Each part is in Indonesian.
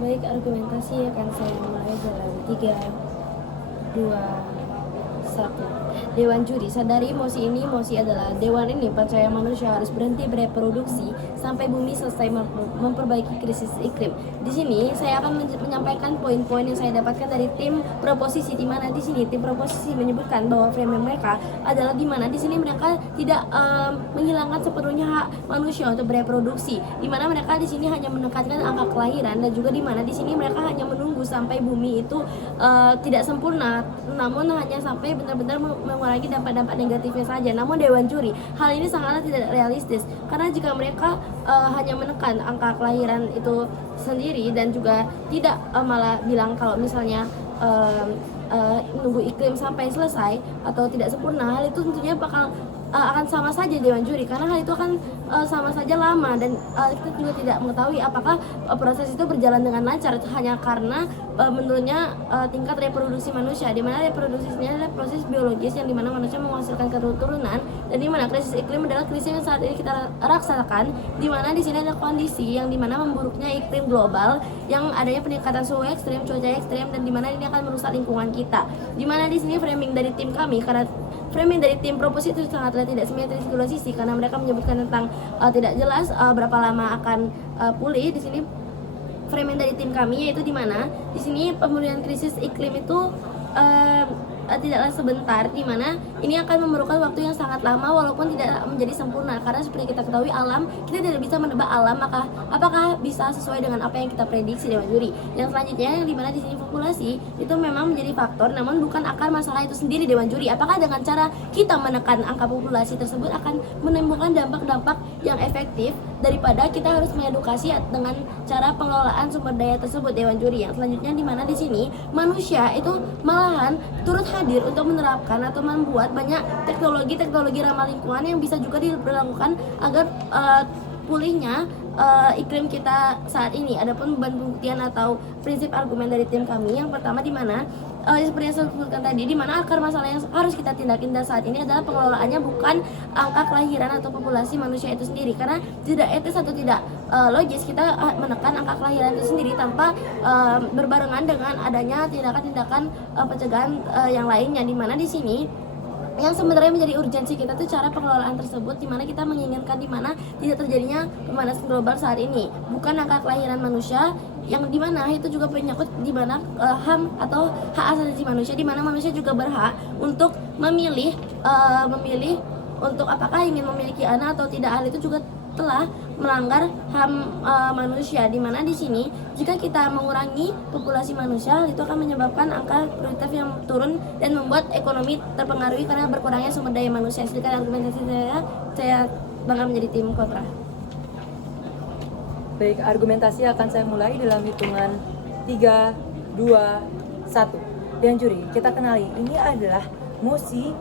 Baik, argumentasi akan saya mulai dalam 3, 2, 1. Dewan juri, sadari mosi adalah dewan ini percaya manusia harus berhenti bereproduksi sampai bumi selesai memperbaiki krisis iklim. Di sini saya akan menyampaikan poin-poin yang saya dapatkan dari tim proposisi, di mana di sini tim proposisi menyebutkan bahwa frame mereka adalah di mana di sini mereka tidak menghilangkan sepenuhnya hak manusia untuk bereproduksi, di mana mereka di sini hanya menekankan angka kelahiran, dan juga di mana di sini mereka hanya menunggu sampai bumi itu tidak sempurna, namun hanya sampai benar-benar mengurangi dampak-dampak negatifnya saja. Namun Dewan Juri, hal ini sangatlah tidak realistis, karena jika mereka hanya menekan angka kelahiran itu sendiri dan juga tidak malah bilang kalau misalnya nunggu iklim sampai selesai atau tidak sempurna, hal itu tentunya bakal akan sama saja Dewan Juri, karena hal itu akan sama saja lama, dan kita juga tidak mengetahui apakah proses itu berjalan dengan lancar hanya karena menurunnya tingkat reproduksi manusia, di mana reproduksinya adalah proses biologis yang dimana manusia menghasilkan keturunan, dan di mana krisis iklim adalah krisis yang saat ini kita rasakan, di mana di sini ada kondisi yang dimana memburuknya iklim global, yang adanya peningkatan suhu ekstrim, cuaca ekstrim, dan di mana ini akan merusak lingkungan kita. Di mana di sini framing dari tim kami, karena framing dari tim proposisi itu sangatlah tidak simetris kedua sisi, karena mereka menyebutkan tentang tidak jelas berapa lama akan pulih. Di sini framing dari tim kami yaitu di mana di sini pemulihan krisis iklim itu tidaklah sebentar, di mana ini akan memerlukan waktu yang sangat lama walaupun tidak menjadi sempurna, karena seperti kita ketahui alam, kita tidak bisa menebak alam maka apakah bisa sesuai dengan apa yang kita prediksi Dewan Juri. Yang selanjutnya yang dimana di sini populasi itu memang menjadi faktor, namun bukan akar masalah itu sendiri Dewan Juri. Apakah dengan cara kita menekan angka populasi tersebut akan menimbulkan dampak-dampak yang efektif daripada kita harus mengedukasi dengan cara pengelolaan sumber daya tersebut Dewan Juri. Yang selanjutnya di mana di sini manusia itu malahan turut hadir untuk menerapkan atau membuat banyak teknologi ramah lingkungan yang bisa juga dilakukan agar pulihnya iklim kita saat ini. Adapun beban pembuktian atau prinsip argumen dari tim kami, yang pertama di mana seperti yang saya sebutkan tadi, di mana akar masalah yang harus kita tindakin dan saat ini adalah pengelolaannya, bukan angka kelahiran atau populasi manusia itu sendiri, karena tidak etis atau tidak logis kita menekan angka kelahiran itu sendiri tanpa berbarengan dengan adanya tindakan-tindakan pencegahan yang lainnya, di mana di sini yang sebenarnya menjadi urgensi kita tuh cara pengelolaan tersebut, di mana kita menginginkan di mana tidak terjadinya pemanasan global saat ini, bukan angka kelahiran manusia, yang di mana itu juga menyangkut di mana HAM atau hak asasi manusia, di mana manusia juga berhak untuk memilih untuk apakah ingin memiliki anak atau tidak. Hal itu juga telah melanggar HAM manusia, di mana di sini jika kita mengurangi populasi manusia itu akan menyebabkan angka produktif yang turun dan membuat ekonomi terpengaruhi karena berkurangnya sumber daya manusia. Sedangkan argumentasi saya bakal menjadi tim kontra. Baik, argumentasi akan saya mulai dalam hitungan 3, 2, 1. Dan juri, kita kenali ini adalah mosi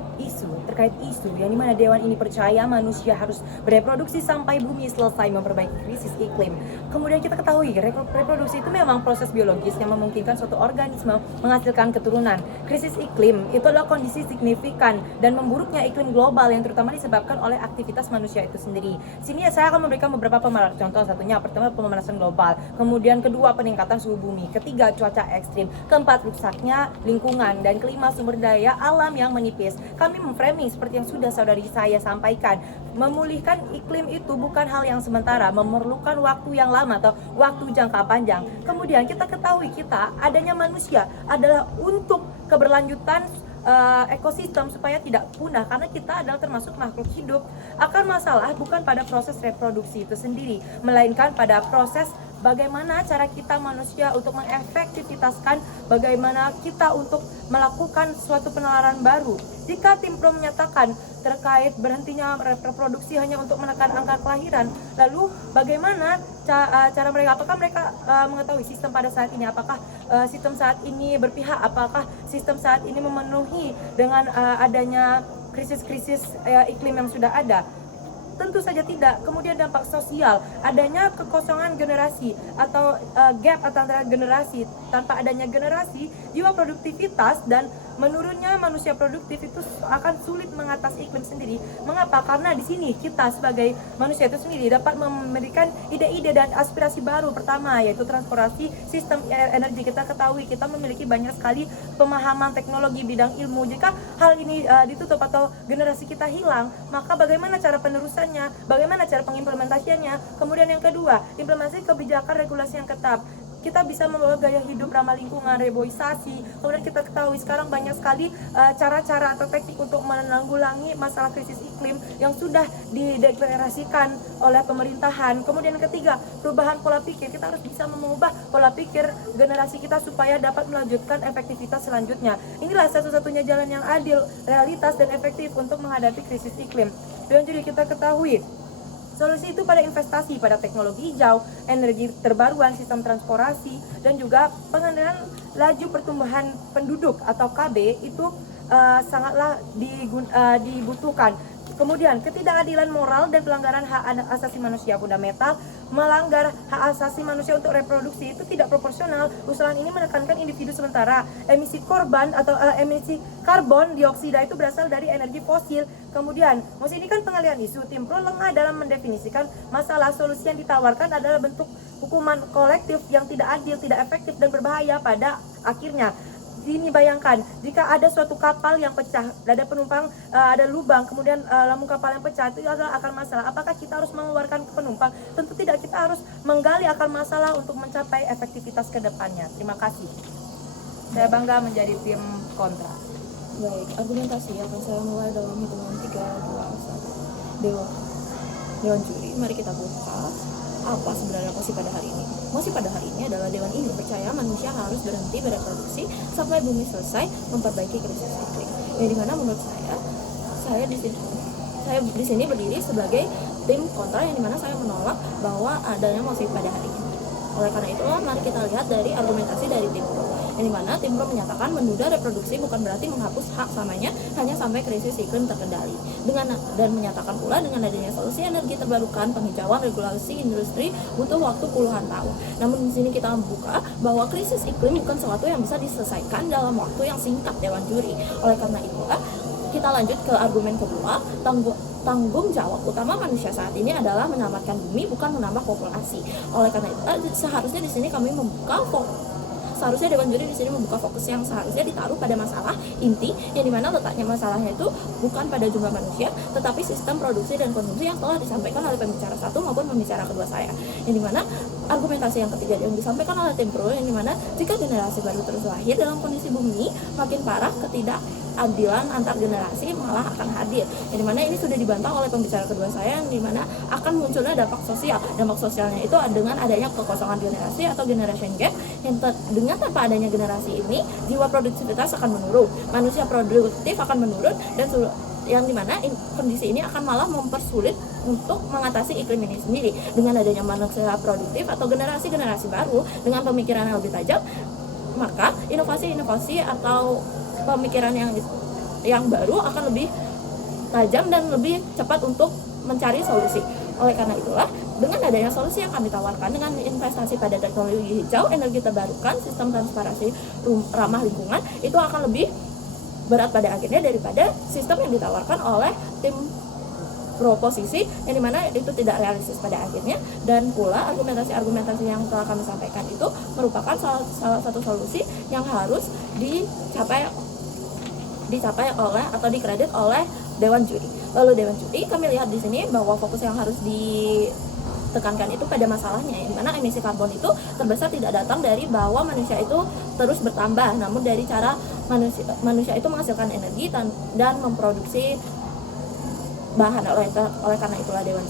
terkait isu yang dimana dewan ini percaya manusia harus bereproduksi sampai bumi selesai memperbaiki krisis iklim. Kemudian kita ketahui reproduksi itu memang proses biologis yang memungkinkan suatu organisme menghasilkan keturunan. Krisis iklim itu adalah kondisi signifikan dan memburuknya iklim global yang terutama disebabkan oleh aktivitas manusia itu sendiri. Sini saya akan memberikan beberapa contoh. Satunya, pertama pemanasan global, kemudian kedua peningkatan suhu bumi, ketiga cuaca ekstrim, keempat rusaknya lingkungan, dan kelima sumber daya alam yang menipis. Kami memframing seperti yang sudah saudari saya sampaikan, memulihkan iklim itu bukan hal yang sementara, memerlukan waktu yang lama atau waktu jangka panjang. Kemudian kita ketahui adanya manusia adalah untuk keberlanjutan ekosistem supaya tidak punah, karena kita adalah termasuk makhluk hidup. Akar masalah bukan pada proses reproduksi itu sendiri, melainkan pada proses bagaimana cara kita manusia untuk mengefektivitaskan, bagaimana kita untuk melakukan suatu penalaran baru. Jika tim pro menyatakan terkait berhentinya reproduksi hanya untuk menekan angka kelahiran, lalu bagaimana cara mereka? Apakah mereka mengetahui sistem pada saat ini? Apakah sistem saat ini berpihak? Apakah sistem saat ini memenuhi dengan adanya krisis-krisis iklim yang sudah ada? Tentu saja tidak. Kemudian dampak sosial, adanya kekosongan generasi atau gap antara generasi. Tanpa adanya generasi, jiwa produktivitas dan menurunnya manusia produktif itu akan sulit mengatasi iklim sendiri. Mengapa? Karena di sini kita sebagai manusia itu sendiri dapat memberikan ide-ide dan aspirasi baru. Pertama yaitu transportasi sistem energi. Kita ketahui kita memiliki banyak sekali pemahaman teknologi bidang ilmu. Jika hal ini ditutup atau generasi kita hilang, maka bagaimana cara penerusannya, bagaimana cara pengimplementasiannya. Kemudian yang kedua, implementasi kebijakan regulasi yang ketat. Kita bisa membawa gaya hidup ramah lingkungan, reboisasi. Kemudian kita ketahui sekarang banyak sekali cara-cara atau teknik untuk menanggulangi masalah krisis iklim yang sudah dideklarasikan oleh pemerintahan. Kemudian yang ketiga, perubahan pola pikir. Kita harus bisa mengubah pola pikir generasi kita supaya dapat melanjutkan efektivitas selanjutnya. Inilah satu-satunya jalan yang adil, realitas dan efektif untuk menghadapi krisis iklim. Dan jadi kita ketahui solusi itu pada investasi pada teknologi hijau, energi terbarukan, sistem transportasi, dan juga pengendalian laju pertumbuhan penduduk atau KB itu sangatlah dibutuhkan. Kemudian ketidakadilan moral dan pelanggaran hak asasi manusia fundamental, melanggar hak asasi manusia untuk reproduksi itu tidak proporsional. Usulan ini menekankan individu sementara. Emisi korban atau emisi karbon dioksida itu berasal dari energi fosil. Kemudian, ini kan pengalihan isu. Tim Pro lengah dalam mendefinisikan masalah. Solusi yang ditawarkan adalah bentuk hukuman kolektif yang tidak adil, tidak efektif, dan berbahaya pada akhirnya. Ini bayangkan, jika ada suatu kapal yang pecah, ada penumpang, ada lubang, kemudian lambung kapal yang pecah, itu adalah akar masalah. Apakah kita harus mengeluarkan penumpang? Tentu tidak, kita harus menggali akar masalah untuk mencapai efektivitas ke depannya. Terima kasih. Saya bangga menjadi tim kontra. Baik, argumentasi akan saya mulai dalam hitungan 3, 2, 1. Dewan juri, mari kita buka apa sebenarnya mosi pada hari ini. Mosi pada hari ini adalah dewan ini percaya manusia harus berhenti bereproduksi sampai bumi selesai memperbaiki krisis iklim. Yang dimana menurut saya di sini berdiri sebagai tim kontra, yang dimana saya menolak bahwa adanya mosi pada hari ini. Oleh karena itulah mari kita lihat dari argumentasi dari tim Pro, yang dimana tim Pro menyatakan menunda reproduksi bukan berarti menghapus hak samanya hanya sampai krisis iklim terkendali. Dan menyatakan pula dengan adanya solusi energi terbarukan, penghijauan, regulasi industri butuh waktu puluhan tahun. Namun di sini kita membuka bahwa krisis iklim bukan sesuatu yang bisa diselesaikan dalam waktu yang singkat, Dewan Juri. Oleh karena itulah kita lanjut ke argumen kedua. Tanggung jawab utama manusia saat ini adalah menyelamatkan bumi, bukan menambah populasi. Oleh karena itu, seharusnya di sini kami membuka seharusnya Dewan Juri di sini membuka fokus yang seharusnya ditaruh pada masalah inti, yang dimana letaknya masalahnya itu bukan pada jumlah manusia, tetapi sistem produksi dan konsumsi yang telah disampaikan oleh pembicara satu maupun pembicara kedua saya. Yang dimana argumentasi yang ketiga yang disampaikan oleh tim Pro, yang dimana jika generasi baru terus lahir dalam kondisi bumi makin parah, ketidakadilan antar generasi malah akan hadir. Yang dimana ini sudah dibantah oleh pembicara kedua saya, yang dimana akan munculnya dampak sosial. Dampak sosialnya itu dengan adanya kekosongan generasi atau generation gap, yang dengan tanpa adanya generasi ini jiwa produktivitas akan menurun, manusia produktif akan menurun, dan yang dimana kondisi ini akan malah mempersulit untuk mengatasi iklim ini sendiri. Dengan adanya manusia produktif atau generasi-generasi baru dengan pemikiran yang lebih tajam, maka inovasi-inovasi atau pemikiran yang baru akan lebih tajam dan lebih cepat untuk mencari solusi. Oleh karena itulah, dengan adanya solusi yang kami tawarkan dengan investasi pada teknologi hijau, energi terbarukan, sistem transparansi ramah lingkungan, itu akan lebih berat pada akhirnya daripada sistem yang ditawarkan oleh tim proposisi, yang dimana itu tidak realistis pada akhirnya. Dan pula argumentasi yang telah kami sampaikan itu merupakan salah satu solusi yang harus dicapai oleh atau dikredit oleh Dewan Juri. Lalu Dewan Juri, kami lihat di sini bahwa fokus yang harus ditekankan itu pada masalahnya, yang mana emisi karbon itu terbesar tidak datang dari bahwa manusia itu terus bertambah, namun dari cara manusia itu menghasilkan energi dan memproduksi bahan. Oleh karena itulah Dewan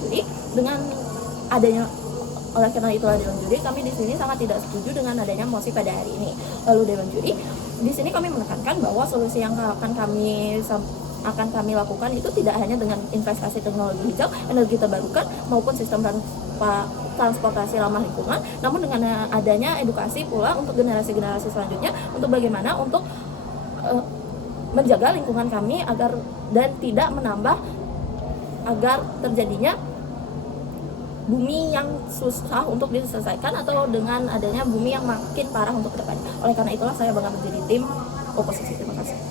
Juri kami di sini sangat tidak setuju dengan adanya mosi pada hari ini. Lalu Dewan Juri, di sini kami menekankan bahwa solusi yang akan kami lakukan itu tidak hanya dengan investasi teknologi hijau, energi terbarukan maupun sistem transportasi ramah lingkungan, namun dengan adanya edukasi pula untuk generasi-generasi selanjutnya untuk bagaimana untuk menjaga lingkungan kami dan tidak menambah agar terjadinya bumi yang susah untuk diselesaikan atau dengan adanya bumi yang makin parah untuk kedepannya. Oleh karena itulah saya bangga menjadi tim oposisi. Terima kasih.